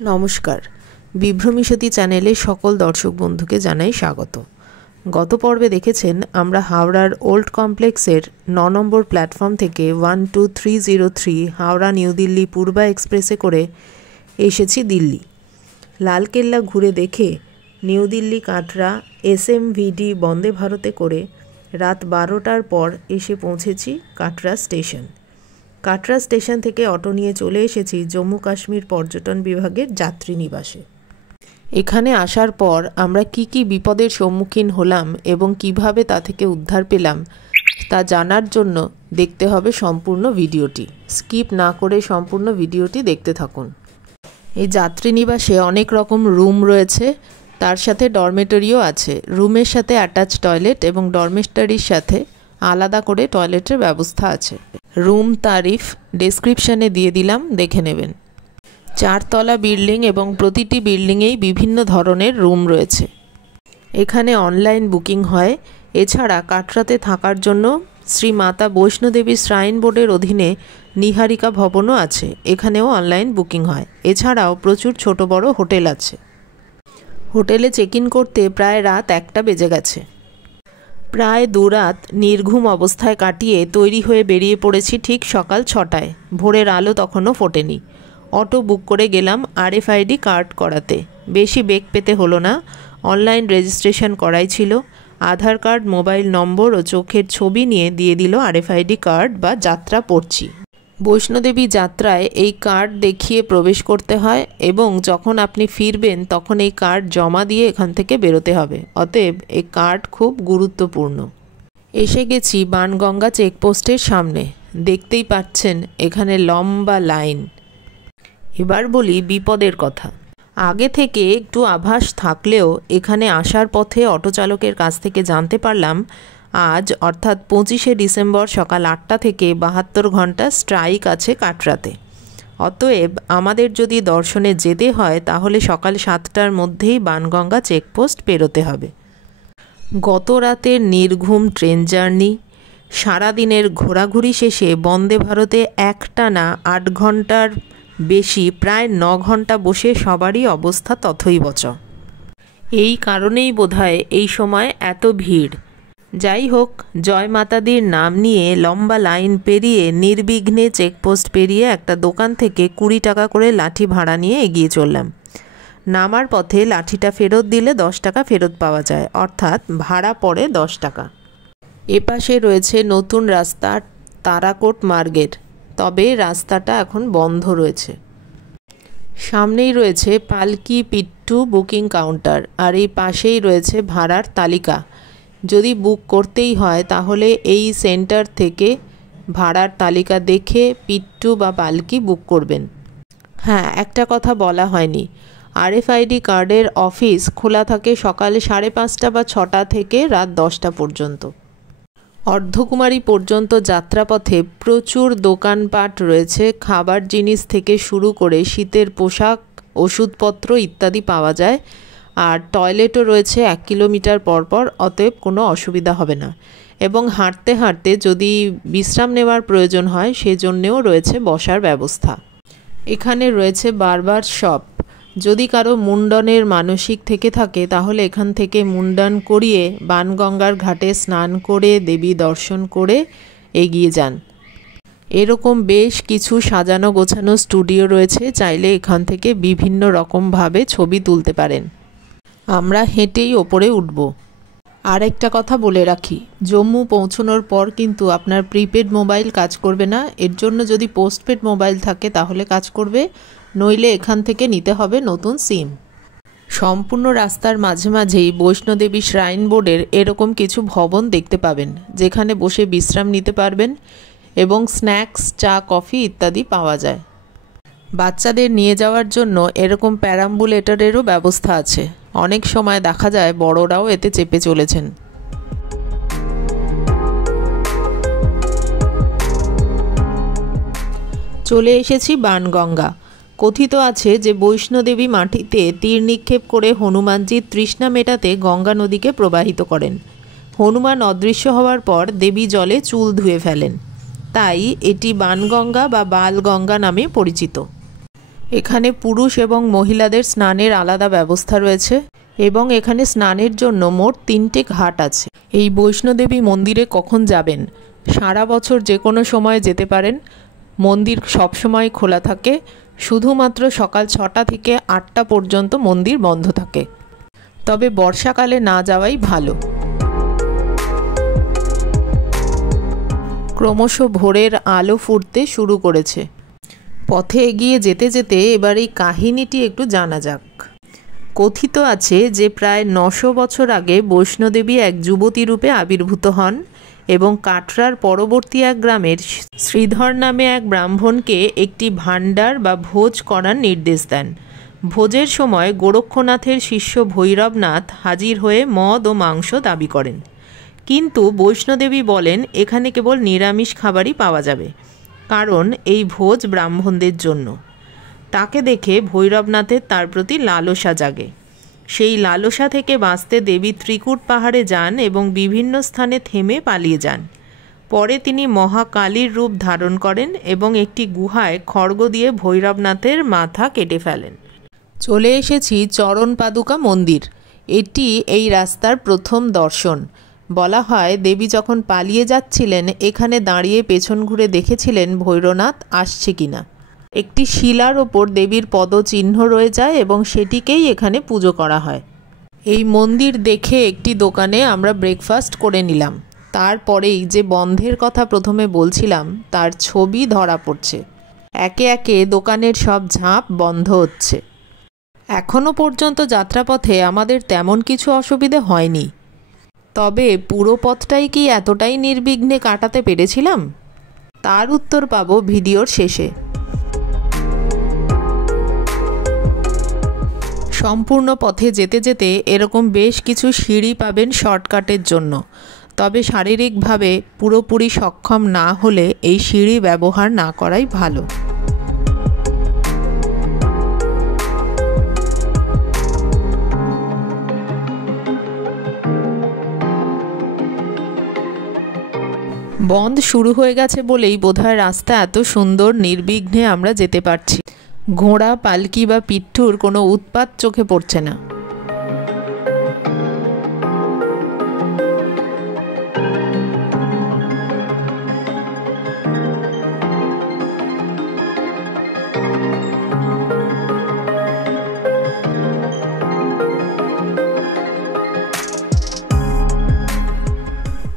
নমস্কার, বিভ্রমী চ্যানেলে সকল দর্শক বন্ধুকে জানাই স্বাগত। গত পর্বে দেখেছেন আমরা হাওড়ার ওল্ড কমপ্লেক্সের ৯ নম্বর প্ল্যাটফর্ম থেকে 12303 হাওড়া নিউ দিল্লি পূর্বা এক্সপ্রেসে করে এসেছি দিল্লি। লালকেল্লা ঘুরে দেখে নিউ দিল্লি কাটরা SMVD বন্দে ভারতে করে রাত 12টার পর এসে পৌঁছেছি কাটরা স্টেশন। কাটরা স্টেশন থেকে অটো নিয়ে চলে এসেছি জম্মু কাশ্মীর পর্যটন বিভাগের যাত্রী নিবাসে। এখানে আসার পর আমরা কি বিপদের সম্মুখীন হলাম এবং কিভাবে তা থেকে উদ্ধার পেলাম তা জানার জন্য দেখতে হবে সম্পূর্ণ ভিডিওটি। স্কিপ না করে সম্পূর্ণ ভিডিওটি দেখতে থাকুন। এই যাত্রী নিবাসে অনেক রকম রুম রয়েছে, তার সাথে ডরমেটরিও আছে। রুমের সাথে অ্যাটাচ টয়লেট এবং ডরমেটরির সাথে আলাদা করে টয়লেটের ব্যবস্থা আছে। রুম তারিফ ডেসক্রিপশানে দিয়ে দিলাম, দেখে নেবেন। 4 তলা বিল্ডিং এবং প্রতিটি বিল্ডিংয়েই বিভিন্ন ধরনের রুম রয়েছে। এখানে অনলাইন বুকিং হয়। এছাড়া কাটরাতে থাকার জন্য শ্রী মাতা বৈষ্ণোদেবী শ্রাইন বোর্ডের অধীনে নিহারিকা ভবনও আছে, এখানেও অনলাইন বুকিং হয়। এছাড়াও প্রচুর ছোট বড় হোটেল আছে। হোটেলে চেক ইন করতে প্রায় রাত 1টা বেজে গেছে। প্রায় 2 রাত নির্ঘুম অবস্থায় কাটিয়ে তৈরি হয়ে বেরিয়ে পড়েছি ঠিক সকাল 6টায়। ভোরের আলো তখনও ফোটেনি। অটো বুক করে গেলাম RFID কার্ড করাতে। বেশি বেগ পেতে হলো না, অনলাইন রেজিস্ট্রেশন করাই ছিল। আধার কার্ড, মোবাইল নম্বর ও চোখের ছবি নিয়ে দিয়ে দিল RFID কার্ড বা যাত্রা পড়ছি। বৈষ্ণোদেবী যাত্রায় এই কার্ড দেখিয়ে প্রবেশ করতে হয় এবং যখন আপনি ফিরবেন তখন এই কার্ড জমা দিয়ে এখান থেকে বেরোতে হবে। অতএব এই কার্ড খুব গুরুত্বপূর্ণ। এসে গেছি বানগঙ্গা চেকপোস্টের সামনে। দেখতেই পাচ্ছেন এখানে লম্বা লাইন। এবার বলি বিপদের কথা। আগে থেকে একটু আভাস থাকলেও এখানে আসার পথে অটো চালকের কাছ থেকে জানতে পারলাম আজ অর্থাৎ 25শে ডিসেম্বর সকাল 8টা থেকে 72 ঘন্টা স্ট্রাইক আছে কাটরাতে। অতএব আমাদের যদি দর্শনে যেতে হয় তাহলে সকাল 7টার মধ্যেই বানগঙ্গা চেকপোস্ট পেরোতে হবে। গত রাতের নির্ঘুম ট্রেন জার্নি, সারাদিনের ঘোরাঘুরি শেষে বন্দে ভারতে একটানা 8 ঘন্টার বেশি প্রায় 9 ঘন্টা বসে সবারই অবস্থা তথৈবচ। এই কারণেই বোধহয় এই সময় এত ভিড়। যাই হোক, জয় মাতাদির নাম নিয়ে লম্বা লাইন পেরিয়ে নির্বিঘ্নে চেকপোস্ট পেরিয়ে একটা দোকান থেকে 20 টাকা করে লাঠি ভাড়া নিয়ে এগিয়ে চললাম। নামার পথে লাঠিটা ফেরত দিলে 10 টাকা ফেরত পাওয়া যায়, অর্থাৎ ভাড়া পড়ে 10 টাকা। এপাশে রয়েছে নতুন রাস্তা তারাকোট মার্গের, তবে রাস্তাটা এখন বন্ধ রয়েছে। সামনেই রয়েছে পালকি পিট্টু বুকিং কাউন্টার, আর এই পাশেই রয়েছে ভাড়ার তালিকা। যদি বুক করতেই হয় তাহলে এই সেন্টার থেকে ভাড়ার তালিকা দেখে পিট্টু বা পালকি বুক করবেন। হ্যাঁ, একটা কথা বলা হয়নি, RFID কার্ডের অফিস খোলা থাকে সকাল 5:30 বা 6টা থেকে রাত 10টা পর্যন্ত। অর্ধকুমারী পর্যন্ত যাত্রাপথে প্রচুর দোকানপাট রয়েছে। খাবার জিনিস থেকে শুরু করে শীতের পোশাক, ওষুধপত্র ইত্যাদি পাওয়া যায়। আর টয়লেটও রয়েছে 1 কিলোমিটার পর, অতএব কোনো অসুবিধা হবে না। এবং হাঁটতে হাঁটতে যদি বিশ্রাম নেওয়ার প্রয়োজন হয় সেজন্যেও রয়েছে বসার ব্যবস্থা। এখানে রয়েছে বারবার শপ। যদি কারো মুন্ডনের মানসিক থেকে থাকে তাহলে এখান থেকে মুন্ডন করিয়ে বানগঙ্গার ঘাটে স্নান করে দেবী দর্শন করে এগিয়ে যান। এরকম বেশ কিছু সাজানো গোছানো স্টুডিও রয়েছে, চাইলে এখান থেকে বিভিন্ন রকমভাবে ছবি তুলতে পারেন। আমরা হেঁটেই ওপরে উঠব। আর একটা কথা বলে রাখি, জম্মু পৌঁছানোর পর কিন্তু আপনার প্রিপেড মোবাইল কাজ করবে না। এর জন্য যদি পোস্টপেড মোবাইল থাকে তাহলে কাজ করবে, নইলে এখান থেকে নিতে হবে নতুন সিম। সম্পূর্ণ রাস্তার মাঝে মাঝেই বৈষ্ণোদেবী শ্রাইন বোর্ডের এরকম কিছু ভবন দেখতে পাবেন, যেখানে বসে বিশ্রাম নিতে পারবেন এবং স্ন্যাক্স, চা, কফি ইত্যাদি পাওয়া যায়। বাচ্চাদের নিয়ে যাওয়ার জন্য এরকম প্যারাম্বুলেটরেরও ব্যবস্থা আছে। অনেক সময় দেখা যায় বড়রাও এতে চেপে চলেছেন। চলে এসেছি বানগঙ্গা। কথিত আছে যে বৈষ্ণোদেবী মাটিতে তীর নিক্ষেপ করে হনুমানজি তৃষ্ণা মেটাতে গঙ্গা নদীকে প্রবাহিত করেন। হনুমান অদৃশ্য হওয়ার পর দেবী জলে চুল ধুয়ে ফেলেন, তাই এটি বানগঙ্গা বা বালগঙ্গা নামে পরিচিত। এখানে পুরুষ এবং মহিলাদের স্নানের আলাদা ব্যবস্থা রয়েছে এবং এখানে স্নানের জন্য মোট 3টে ঘাট আছে। এই বৈষ্ণোদেবী মন্দিরে কখন যাবেন? সারা বছর যে কোনো সময় যেতে পারেন। মন্দির সবসময় খোলা থাকে, শুধুমাত্র সকাল 6টা থেকে 8টা পর্যন্ত মন্দির বন্ধ থাকে। তবে বর্ষাকালে না যাওয়াই ভালো। ক্রমশ ভোরের আলো ফুটতে শুরু করেছে। পথে এগিয়ে যেতে যেতে এবার এই কাহিনীটি একটু জানা যাক। কথিত আছে যে প্রায় 900 বছর আগে বৈষ্ণোদেবী এক যুবতী রূপে আবির্ভূত হন এবং কাটরার পরবর্তী এক গ্রামের শ্রীধর নামে এক ব্রাহ্মণকে একটি ভাণ্ডার বা ভোজ করার নির্দেশ দেন। ভোজের সময় গোরক্ষনাথের শিষ্য ভৈরবনাথ হাজির হয়ে মদ ও মাংস দাবি করেন, কিন্তু বৈষ্ণোদেবী বলেন এখানে কেবল নিরামিষ খাবারই পাওয়া যাবে, কারণ এই ভোজ ব্রাহ্মণদের জন্য। তাকে দেখে ভৈরবনাথের তার প্রতি লালসা জাগে। সেই লালসা থেকে বাঁচতে দেবী ত্রিকূট পাহাড়ে যান এবং বিভিন্ন স্থানে থেমে পালিয়ে যান। পরে তিনি মহাকালীর রূপ ধারণ করেন এবং একটি গুহায় খড়গ দিয়ে ভৈরবনাথের মাথা কেটে ফেলেন। চলে এসেছি চরণ পাদুকা মন্দির। এটি এই রাস্তার প্রথম দর্শন। বলা হয় দেবী যখন পালিয়ে যাচ্ছিলেন এখানে দাঁড়িয়ে পেছন ঘুরে দেখেছিলেন ভৈরবনাথ আসছে কিনা। একটি শিলার ওপর দেবীর পদচিহ্ন রয়ে যায় এবং সেটিকেই এখানে পুজো করা হয়। এই মন্দির দেখে একটি দোকানে আমরা ব্রেকফাস্ট করে নিলাম। তারপরেই যে বন্ধের কথা প্রথমে বলছিলাম তার ছবি ধরা পড়ছে। একে একে দোকানের সব ঝাঁপ বন্ধ হচ্ছে। এখনও পর্যন্ত যাত্রাপথে আমাদের তেমন কিছু অসুবিধে হয়নি। তবে পুরো পথটাই কি এতটাই নির্বিঘ্নে কাটাতে পেরেছিলাম? তার উত্তর পাবো ভিডিওর শেষে। সম্পূর্ণ পথে যেতে যেতে এরকম বেশ কিছু সিঁড়ি পাবেন শর্টকাটের জন্য, তবে শারীরিকভাবে পুরোপুরি সক্ষম না হলে এই সিঁড়ি ব্যবহার না করাই ভালো। বন্ধ শুরু হয়ে গেছে বলেই বোধহয় রাস্তা এত সুন্দর নির্বিঘ্নে আমরা যেতে পারছি। ঘোড়া, পালকি বা পিঠুর কোনো উৎপাত চোখে পড়ছে না।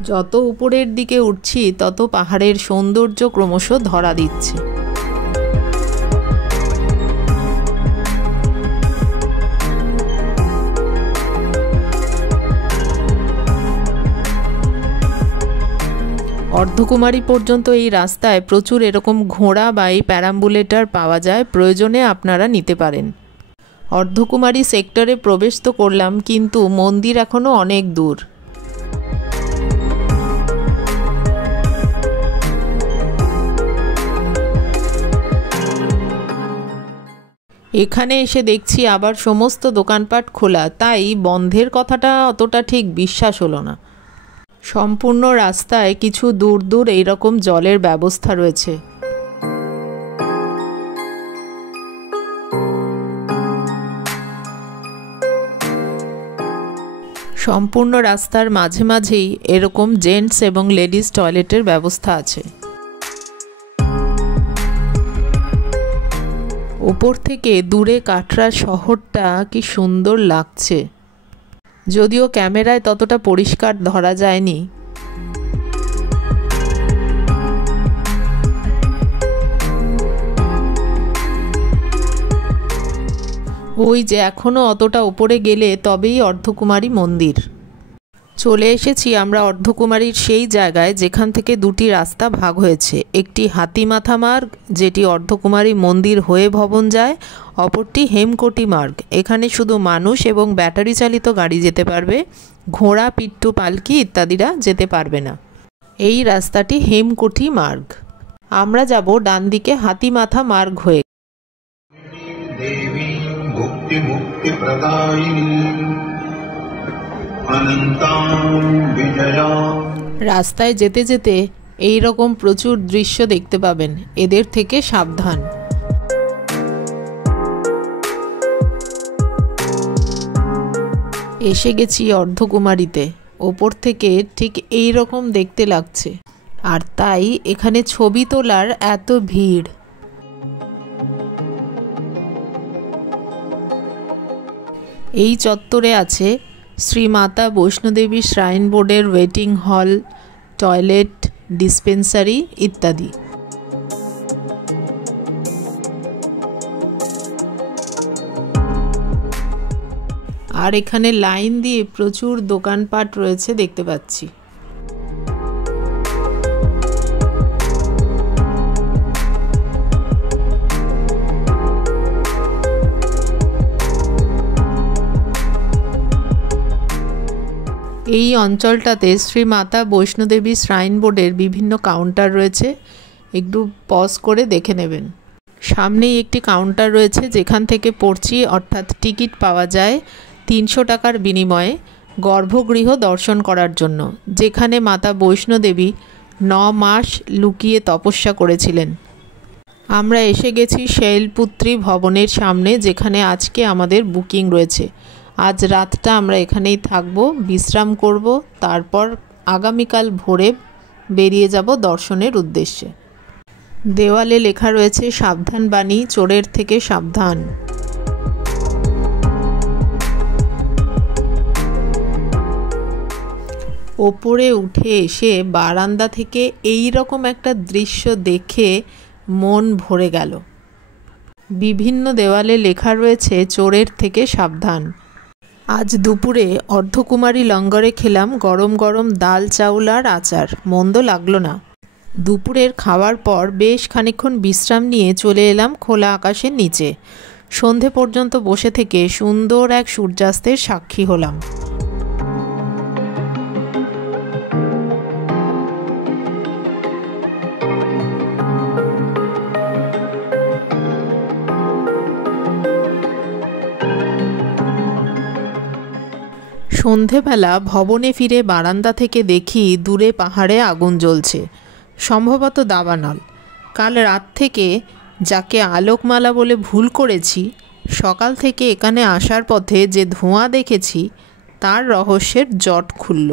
যত উপরের দিকে উঠছি তত পাহাড়ের সৌন্দর্য ক্রমশ ধরা দিচ্ছে। অর্ধকুমারী পর্যন্ত এই রাস্তায় প্রচুর এরকম ঘোড়া বা এই প্যারাম্বুলেটর পাওয়া যায়, প্রয়োজনে আপনারা নিতে পারেন। অর্ধকুমারী সেক্টরে প্রবেশ তো করলাম, কিন্তু মন্দির এখনও অনেক দূর। এখানে এসে দেখছি আবার সমস্ত দোকানপাট খোলা, তাই বন্ধের কথাটা অতটা ঠিক বিশ্বাস হলো না। সম্পূর্ণ রাস্তায় কিছু দূর দূর এইরকম জলের ব্যবস্থা রয়েছে। সম্পূর্ণ রাস্তার মাঝে মাঝেই এরকম জেন্টস এবং লেডিস টয়লেটের ব্যবস্থা আছে। উপর থেকে দূরে কাটরা শহরটা কি সুন্দর লাগছে, যদিও ক্যামেরায় ততটা পরিষ্কার ধরা যায়নি। ওই যে এখনো অতটা উপরে গেলে তবেই অর্ধকুমারী মন্দির। চলে এসেছি আমরা অর্ধকুমারীর সেই জায়গায় যেখান থেকে দুটি রাস্তা ভাগ হয়েছে। একটি হাতিমাথা মার্গ, যেটি অর্ধকুমারী মন্দির হয়ে ভবন যায়, অপরটি হেমকোটি মার্গ। এখানে শুধু মানুষ এবং ব্যাটারি চালিত গাড়ি যেতে পারবে, ঘোড়া, পিট্টু, পালকি ইত্যাদিরা যেতে পারবে না। এই রাস্তাটি হেমকোটি মার্গ। আমরা যাব ডান দিকে হাতিমাথা মার্গ হয়ে। রাস্তায় যেতে যেতে এই রকম প্রচুর দৃশ্য দেখতে পাবেন, এদের থেকে সাবধান। এসে গেছি অর্ধকুমারীতে। ওপর থেকে ঠিক এই রকম দেখতে লাগছে, আর তাই এখানে ছবি তোলার এত ভিড়। এই চত্বরে আছে শ্রী মাতা বৈষ্ণোদেবী শ্রাইন বোর্ডের ওয়েটিং হল, টয়লেট, ডিসপেন্সারি ইত্যাদি। আর এখানে লাইন দিয়ে প্রচুর দোকানপাট রয়েছে দেখতে পাচ্ছি। এই অঞ্চলটাতে শ্রী মাতা বৈষ্ণোদেবী শ্রাইন বোর্ডের বিভিন্ন কাউন্টার রয়েছে, একটু পজ করে দেখে নেবেন। সামনেই একটি কাউন্টার রয়েছে যেখান থেকে পড়ছি অর্থাৎ টিকিট পাওয়া যায় 300 টাকার বিনিময়ে গর্ভগৃহ দর্শন করার জন্য, যেখানে মাতা বৈষ্ণোদেবী 9 মাস লুকিয়ে তপস্যা করেছিলেন। আমরা এসে গেছি শৈলপুত্রী ভবনের সামনে, যেখানে আজকে আমাদের বুকিং রয়েছে। আজ রাতটা আমরা এখানেই থাকবো, বিশ্রাম করব, তারপর আগামীকাল ভোরে বেরিয়ে যাব দর্শনের উদ্দেশ্যে। দেওয়ালে লেখা রয়েছে সাবধান বাণী, চোরের থেকে সাবধান। ওপরে উঠে এসে বারান্দা থেকে এই রকম একটা দৃশ্য দেখে মন ভরে গেল। বিভিন্ন দেওয়ালে লেখা রয়েছে চোরের থেকে সাবধান। আজ দুপুরে অর্ধকুমারী লঙ্গরে খেলাম গরম গরম ডাল চাউল আর আচার, মন্দ লাগলো না। দুপুরের খাওয়ার পর বেশ খানিকক্ষণ বিশ্রাম নিয়ে চলে এলাম খোলা আকাশের নিচে। সন্ধে পর্যন্ত বসে থেকে সুন্দর এক সূর্যাস্তের সাক্ষী হলাম। সন্ধেবেলা ভবনে ফিরে বারান্দা থেকে দেখি দূরে পাহাড়ে আগুন জ্বলছে, সম্ভবত দাবানল। কাল রাত থেকে যাকে আলোকমালা বলে ভুল করেছি, সকাল থেকে এখানে আসার পথে যে ধোঁয়া দেখেছি তার রহস্যের জট খুলল।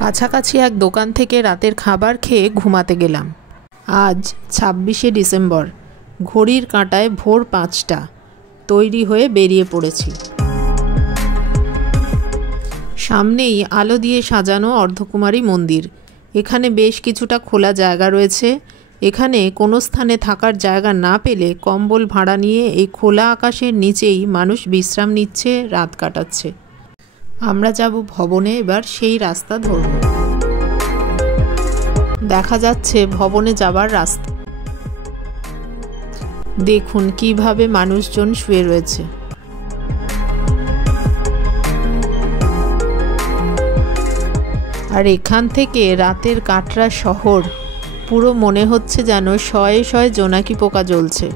কাছাকাছি এক দোকান থেকে রাতের খাবার খেয়ে ঘুমাতে গেলাম। আজ 26শে ডিসেম্বর, ঘড়ির কাঁটায় ভোর 5টা। তৈরি হয়ে বেরিয়ে পড়েছি। সামনেই আলো দিয়ে সাজানো অর্ধকুমারী মন্দির। এখানে বেশ কিছুটা খোলা জায়গা রয়েছে। এখানে কোনো স্থানে থাকার জায়গা না পেলে কম্বল ভাড়া নিয়ে এই খোলা আকাশের নিচেই মানুষ বিশ্রাম নিচ্ছে, রাত কাটাচ্ছে। আমরা যাব ভবনে, এবার সেই রাস্তা ধরব। দেখা যাচ্ছে ভবনে যাবার রাস্তা। দেখুন কিভাবে মানুষজন শুয়ে রয়েছে। আর এখান থেকে রাতের কাটরা শহর পুরো মনে হচ্ছে যেন শয়ে শয়ে জোনাকি পোকা জ্বলছে।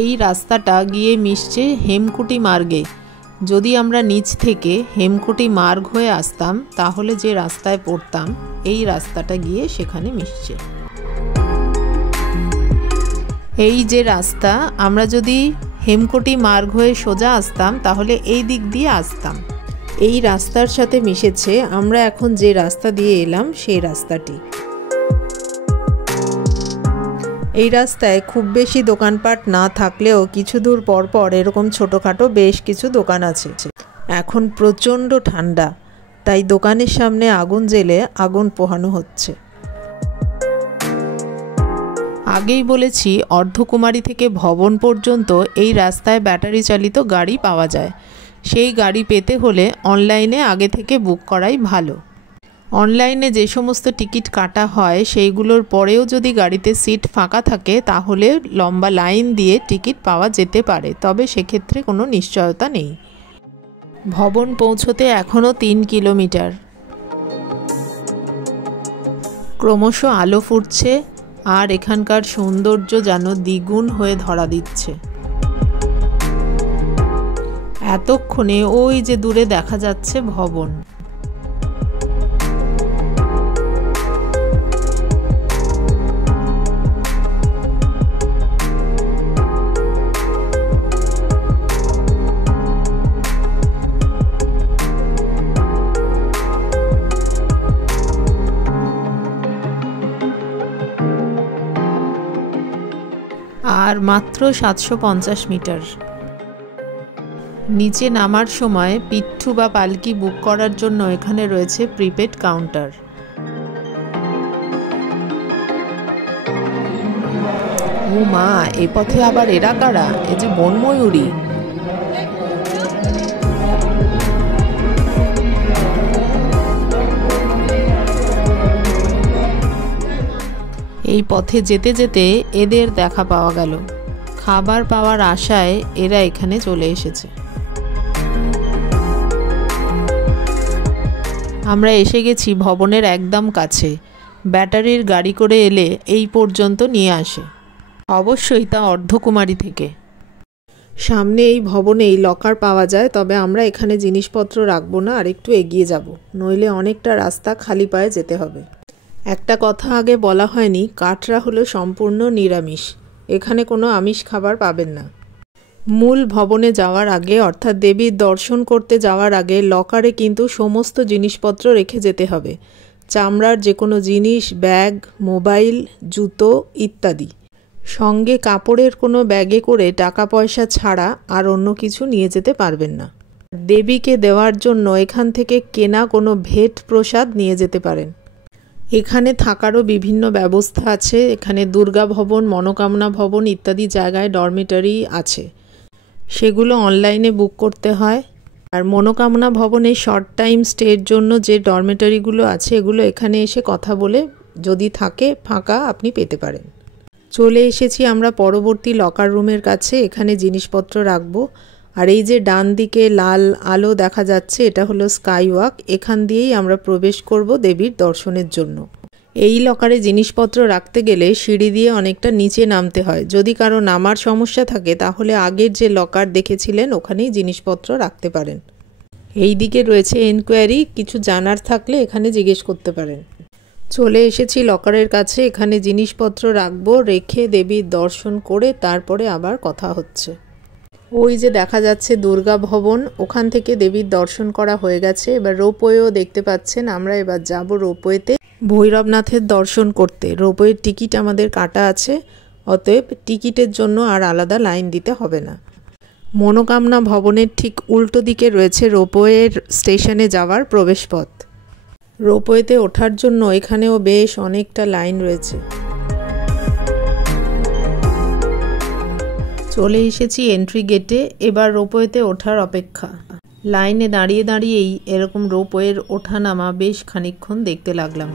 এই রাস্তাটা গিয়ে মিশছে হেমকুটি মার্গে। যদি আমরা নিচ থেকে হেমকুটি মার্গ হয়ে আসতাম তাহলে যে রাস্তায় পড়তাম, এই রাস্তাটা গিয়ে সেখানে মিশছে। এই যে রাস্তা, আমরা যদি হেমকুটি মার্গ হয়ে সোজা আসতাম তাহলে এই দিক দিয়ে আসতাম। এই রাস্তার সাথে মিশেছে আমরা এখন যে রাস্তা দিয়ে এলাম সেই রাস্তাটি। এই রাস্তায় খুব বেশি দোকানপাট না থাকলেও কিছু দূর পর পর এরকম ছোটোখাটো বেশ কিছু দোকান আছে। এখন প্রচণ্ড ঠান্ডা, তাই দোকানের সামনে আগুন জ্বেলে আগুন পোহানো হচ্ছে। আগেই বলেছি অর্ধকুমারী থেকে ভবন পর্যন্ত এই রাস্তায় ব্যাটারি চালিত গাড়ি পাওয়া যায়। সেই গাড়ি পেতে হলে অনলাইনে আগে থেকে বুক করাই ভালো। অনলাইনে যে সমস্ত টিকিট কাটা হয় সেইগুলোর পরেও যদি গাড়িতে সিট ফাঁকা থাকে তাহলে লম্বা লাইন দিয়ে টিকিট পাওয়া যেতে পারে, তবে সেক্ষেত্রে কোনো নিশ্চয়তা নেই। ভবন পৌঁছতে এখনও 3 কিলোমিটার। ক্রমশ আলো ফুটছে আর এখানকার সৌন্দর্য যেন দ্বিগুণ হয়ে ধরা দিচ্ছে। এতক্ষণে ওই যে দূরে দেখা যাচ্ছে ভবন। আর মাত্র 750 মিটার। নিচে নামার সময় পিঠু বা পালকি বুক করার জন্য এখানে রয়েছে প্রিপেড কাউন্টার। ও মা, এ পথে আবার এরা কারা? এ যে বনময়ূরী। এই পথে যেতে যেতে এদের দেখা পাওয়া গেল। খাবার পাওয়ার আশায় এরা এখানে চলে এসেছে। আমরা এসে গেছি ভবনের একদম কাছে। ব্যাটারির গাড়ি করে এলে এই পর্যন্ত নিয়ে আসে, অবশ্যই তা অর্ধকুমারী থেকে। সামনে এই ভবনেই লকার পাওয়া যায়, তবে আমরা এখানে জিনিসপত্র রাখবো না, আর একটু এগিয়ে যাব, নইলে অনেকটা রাস্তা খালি পায়ে যেতে হবে। একটা কথা আগে বলা হয়নি, কাটরা হলো সম্পূর্ণ নিরামিষ। এখানে কোনো আমিষ খাবার পাবেন না। মূল ভবনে যাওয়ার আগে, অর্থাৎ দেবীর দর্শন করতে যাওয়ার আগে লকারে কিন্তু সমস্ত জিনিসপত্র রেখে যেতে হবে। চামড়ার যে কোনো জিনিস, ব্যাগ, মোবাইল, জুতো ইত্যাদি। সঙ্গে কাপড়ের কোনো ব্যাগে করে টাকা পয়সা ছাড়া আর অন্য কিছু নিয়ে যেতে পারবেন না। দেবীকে দেওয়ার জন্য এখান থেকে কেনা কোনো ভেট প্রসাদ নিয়ে যেতে পারেন। এখানে থাকারও বিভিন্ন ব্যবস্থা আছে। এখানে দুর্গা ভবন, মনোকামনা ভবন ইত্যাদি জায়গায় ডরমিটরি আছে, সেগুলো অনলাইনে বুক করতে হয়। আর মনোকামনা ভবনে শর্ট টাইম স্টের জন্য যে ডরমিটরিগুলো আছে, এগুলো এখানে এসে কথা বলে যদি থাকে ফাঁকা আপনি পেতে পারেন। চলে এসেছি আমরা পরবর্তী লকার রুমের কাছে। এখানে জিনিসপত্র রাখবো। আর এই যে ডান দিকে লাল আলো দেখা যাচ্ছে, এটা হলো স্কাই ওয়াক। এখান দিয়েই আমরা প্রবেশ করব দেবীর দর্শনের জন্য। এই লকারে জিনিসপত্র রাখতে গেলে সিঁড়ি দিয়ে অনেকটা নিচে নামতে হয়। যদি কারো নামার সমস্যা থাকে তাহলে আগের যে লকার দেখেছিলেন ওখানেই জিনিসপত্র রাখতে পারেন। এই দিকে রয়েছে এনকোয়ারি, কিছু জানার থাকলে এখানে জিজ্ঞেস করতে পারেন। চলে এসেছি লকারের কাছে। এখানে জিনিসপত্র রাখবো, রেখে দেবীর দর্শন করে তারপরে আবার কথা হচ্ছে। ওই যে দেখা যাচ্ছে দুর্গা ভবন, ওখান থেকে দেবীর দর্শন করা হয়ে গেছে। এবার রোপওয়েও দেখতে পাচ্ছেন। আমরা এবার যাব রোপওয়েতে ভৈরবনাথের দর্শন করতে। রোপওয়ের টিকিট আমাদের কাটা আছে, অতএব টিকিটের জন্য আর আলাদা লাইন দিতে হবে না। মনোকামনা ভবনের ঠিক উল্টো দিকে রয়েছে রোপওয়ের স্টেশনে যাওয়ার প্রবেশপথ। রোপওয়েতে ওঠার জন্য এখানেও বেশ অনেকটা লাইন রয়েছে। চলে এসেছি এন্ট্রি গেটে। এবার রোপওয়েতে ওঠার অপেক্ষা। লাইনে দাঁড়িয়ে দাঁড়িয়েই এরকম রোপওয়ের ওঠা নামা বেশ খানিকক্ষণ দেখতে লাগলাম।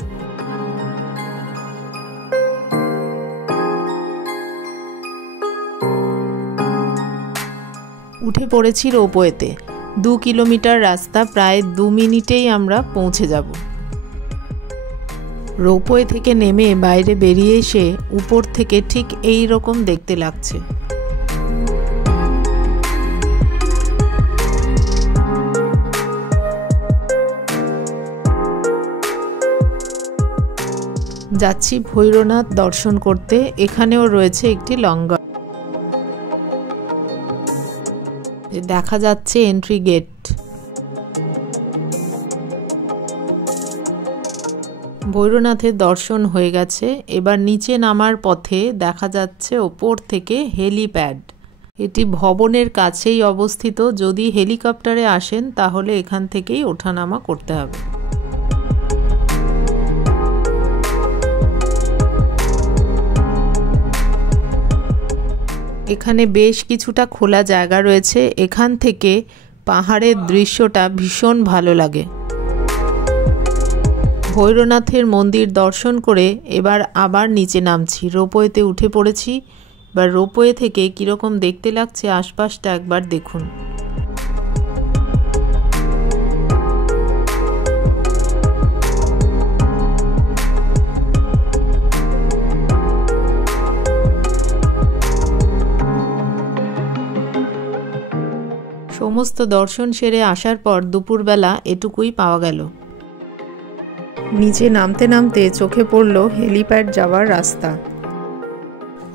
উঠে পড়েছি রোপওয়েতে। 2 কিলোমিটার রাস্তা, প্রায় 2 মিনিটেই আমরা পৌঁছে যাব। রোপওয়ে থেকে নেমে বাইরে বেরিয়ে এসে উপর থেকে ঠিক এই রকম দেখতে লাগছে। যাচ্ছি ভৈরবনাথ দর্শন করতে। এখানেও রয়েছে একটি লঙ্গর, দেখা যাচ্ছে এন্ট্রি গেট। ভৈরবনাথের দর্শন হয়ে গেছে। এবার নিচে নামার পথে দেখা যাচ্ছে ওপর থেকে হেলিপ্যাড। এটি ভবনের কাছেই অবস্থিত। যদি হেলিকপ্টারে আসেন তাহলে এখান থেকেই ওঠানামা করতে হবে। এখানে বেশ কিছুটা খোলা জায়গা রয়েছে। এখান থেকে পাহাড়ের দৃশ্যটা ভীষণ ভালো লাগে। ভৈরবনাথের মন্দির দর্শন করে এবার আবার নিচে নামছি। রোপওয়েতে উঠে পড়েছি। এবার রোপওয়ে থেকে কীরকম দেখতে লাগছে আশপাশটা একবার দেখুন। সমস্ত দর্শন সেরে আসার পর দুপুরবেলা এটুকুই পাওয়া গেল। নিচে নামতে নামতে চোখে পড়ল হেলিপ্যাড যাওয়ার রাস্তা।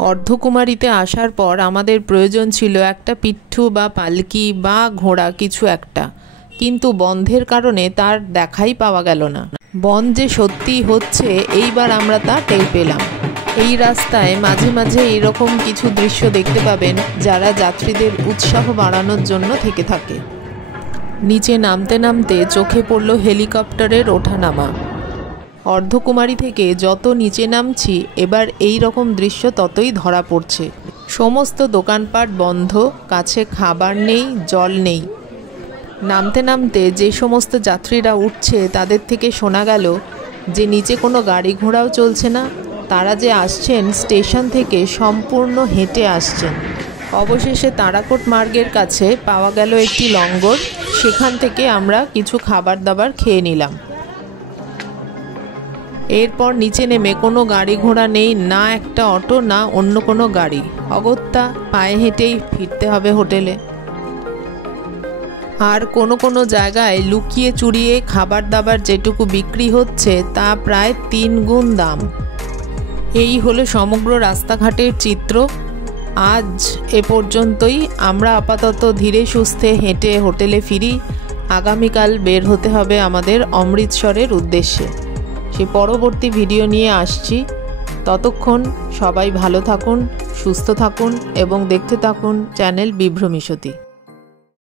অর্ধকুমারীতে আসার পর আমাদের প্রয়োজন ছিল একটা পিঠু বা পালকি বা ঘোড়া কিছু একটা, কিন্তু বন্ধের কারণে তার দেখাই পাওয়া গেল না। বন্ধ যে সত্যিই হচ্ছে এইবার আমরা তা টের পেলাম। এই রাস্তায় মাঝে মাঝে এরকম কিছু দৃশ্য দেখতে পাবেন যারা যাত্রীদের উৎসাহ বাড়ানোর জন্য থেকে থাকে। নিচে নামতে নামতে চোখে পড়ল হেলিকপ্টারের ওঠানামা। অর্ধকুমারী থেকে যত নিচে নামছি এবার এই রকম দৃশ্য ততই ধরা পড়ছে। সমস্ত দোকানপাট বন্ধ, কাছে খাবার নেই, জল নেই। নামতে নামতে যে সমস্ত যাত্রীরা উঠছে তাদের থেকে শোনা গেল যে নিচে কোনো গাড়ি ঘোড়াও চলছে না, তারা যে আসছেন স্টেশন থেকে সম্পূর্ণ হেঁটে আসছেন। অবশেষে তারাকোট মার্গের কাছে পাওয়া গেল একটি লঙ্গর, সেখান থেকে আমরা কিছু খাবার দাবার খেয়ে নিলাম। এরপর নিচে নেমে কোনো গাড়ি ঘোড়া নেই, না একটা অটো না অন্য কোনো গাড়ি, অগত্যা পায়ে হেঁটেই ফিরতে হবে হোটেলে। আর কোনো কোনো জায়গায় লুকিয়ে চুরিয়ে খাবার দাবার যেটুকু বিক্রি হচ্ছে তা প্রায় 3 গুণ দাম। এই হলো সমগ্র রাস্তাঘাটের চিত্র। আজ এ পর্যন্তই। আমরা আপাতত ধীরে সুস্থে হেঁটে হোটেলে ফিরি। আগামীকাল বের হতে হবে আমাদের অমৃতসরের উদ্দেশ্যে। সে পরবর্তী ভিডিও নিয়ে আসছি। ততক্ষণ সবাই ভালো থাকুন, সুস্থ থাকুন এবং দেখতে থাকুন চ্যানেল বিভ্রমীসতী।